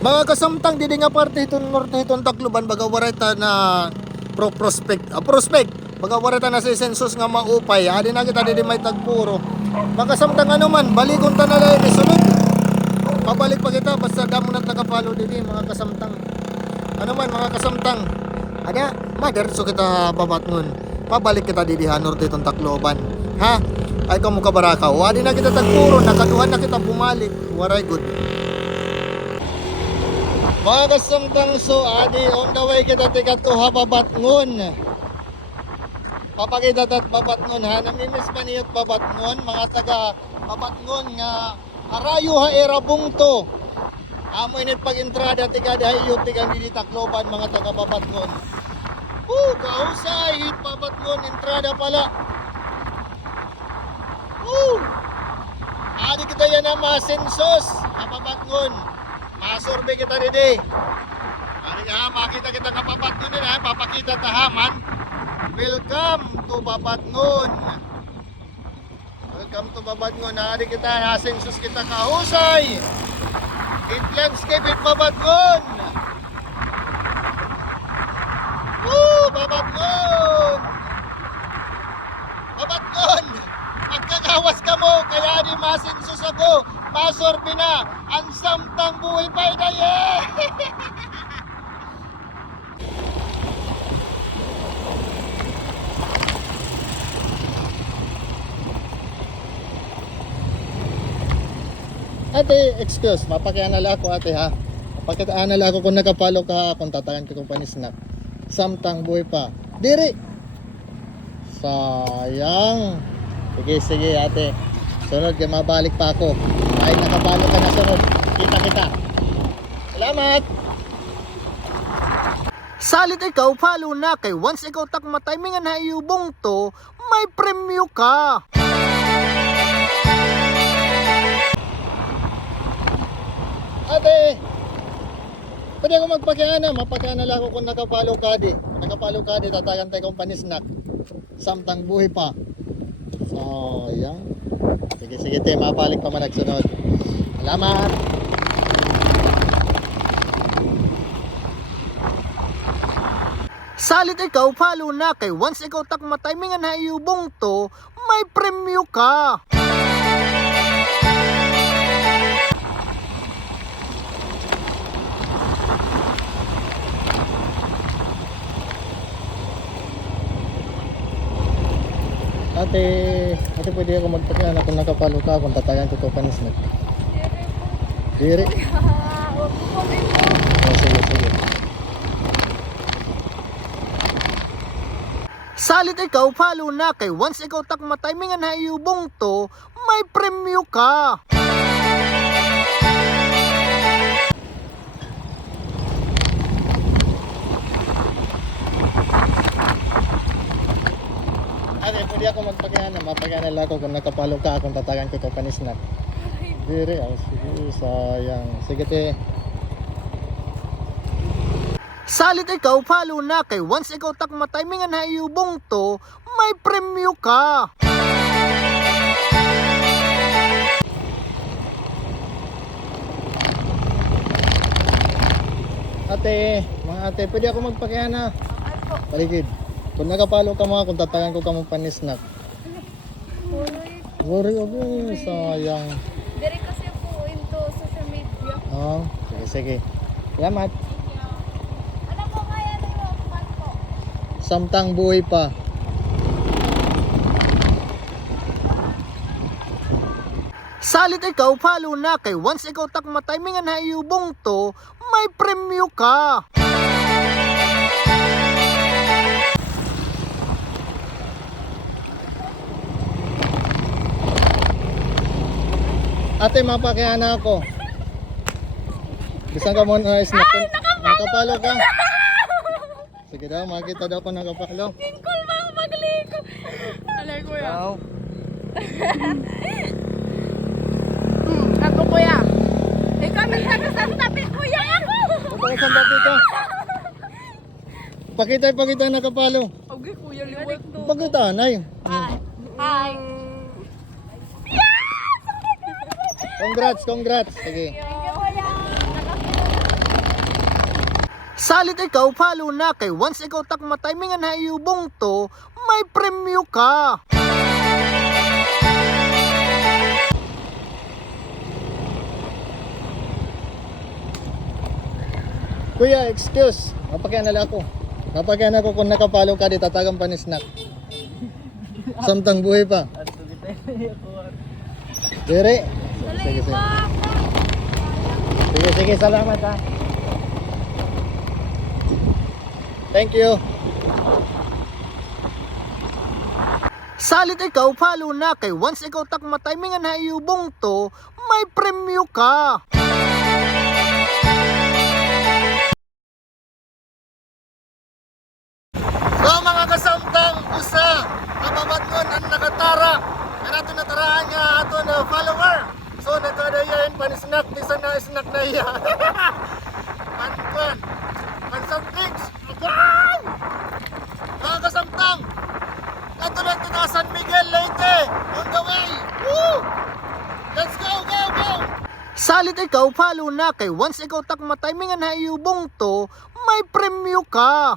Mga kasamtang didi nga parte iton norte iton Tacloban baga wareta na prospect baga wareta na si sensus nga maupay adi na kita didi may tagpuro. Mga kasamtang ano man balikon ta na lang isunod. Pabalik pa kita basta damo na nakapalo didi mga kasamtang. Ano man mga kasamtang. Ada maderso kita babatngon. Pabalik kita didi ha norte iton Tacloban. Ha? Ay kamo ka barakaw. Adi na kita tagpuro nakaduhan na kita bumalik. Waray good. Mga kasamtang so adi on the way kita tikat to Babatngon. Papakita tat Babatngon ha. Namimiss pa niyot Babatngon mga taga Babatngon nga arayo ha erabong to. Amo init pag entrada tiga dahayo tiga dili Tacloban mga taga Babatngon. Kausay Babatngon entrada pala. Adi kita yan na masensos Babatngon. Masurvey kita didi. Ari ha, makita kita kapabatngon din ha, papakita tahaman. Welcome to Babatngon. Welcome to Babatngon. Ari kita na sensus kita kahusay. It landscape it Babatngon. Babatngon. Babatngon. Magkagawas ka mo kaya di masensus ako. Masurvey na ang samtang buhay pa idaye. Ate, excuse, mapakianala ako ate ha. Mapakianala ako kung nakapalo ka kung tatagan ka kung panisnak. Samtang buhay pa. Diri. Sayang. Sige ate. Sunod kaya mabalik pa ako. Kahit nakapalo ka na sunod, kita. Salamat! Salit ikaw, follow na kay once ikaw takma timingan na iubong to, may premyo ka! Ate! Pwede ako magpakiana, mapakiana lang ako kung nakapalo ka di. Kung nakapalo ka di, tatagan tayo kong panisnak. Samtang buhay pa. Sayang. Sige, te, mabalik pa man nagsunod. Salamat! Salit ikaw, follow na kay once ikaw takma timingan na iubong to, may premyo ka! Ate pwede ako magpakiana kung nakapalo ka kung tatayan ko to panisnak. Diri. Sige. Salit ikaw, follow na kay once ikaw takma timingan na iubong to, may premyo ka. Ate, pwede ako magpakiana, mapakiana lang ako kung nakapalo ka kung tatagan ko to panisnak. Dire, sige, sayang. Sige te. Salit ikaw, follow na kay once ikaw takma timingan na iubong to, may premyo ka. Mga ate, pwede ako magpakiana. Paligid. Kung nakapalo ka mga, kung tatagan ko ka mong panisnak. Worry, sayang. Dari kasi po into social media. Sige. Salamat. Ano po kaya nung po? Samtang buhay pa. Salit ikaw, follow na kay once ikaw takma timingan na iubong to, may premyo ka. Ate, mapakiana ako. Bisan ka muna snack. Ay, nakapalo ka. Sige daw, makita daw ko nakapalo. Tingkol ba magligo? Alay kuya. Ako kuya. Ikaw nagsasabi kuya ako. Ito saan dati ka? Pakita nakapalo. Okay kuya, liwat to. Pakita, nay. Hi. Congrats. Sige. Thank you kuya. Salit ikaw, follow na kay once ikaw takmatay, mingan na iubong to, may premyo ka. Kuya, excuse. Mapakyan na ako. Mapakyan ako kung nakapalo ka, di tatagang pa ni snack. Samtang buhay pa. Dire. Sige, sige. Sige, sige, salamat ha. Thank you. Salit ikaw, follow na kay once ikaw takmatay, mingan na iubong to, may premyo ka. So mga kasamtang usa, nababatngon ang nakatara, na nato nataraan nga ato na follower. So nagkadayan pan-snack, bisan na snack na iya. Pan-pan, pan-somethings, again! Mga kasamtang, ato na ito na San Miguel Leyte, on the way! Woo! Let's go, go, go! Salit ikaw, follow na kay once ikaw takmatay, mingan na iubong to, may premyo ka.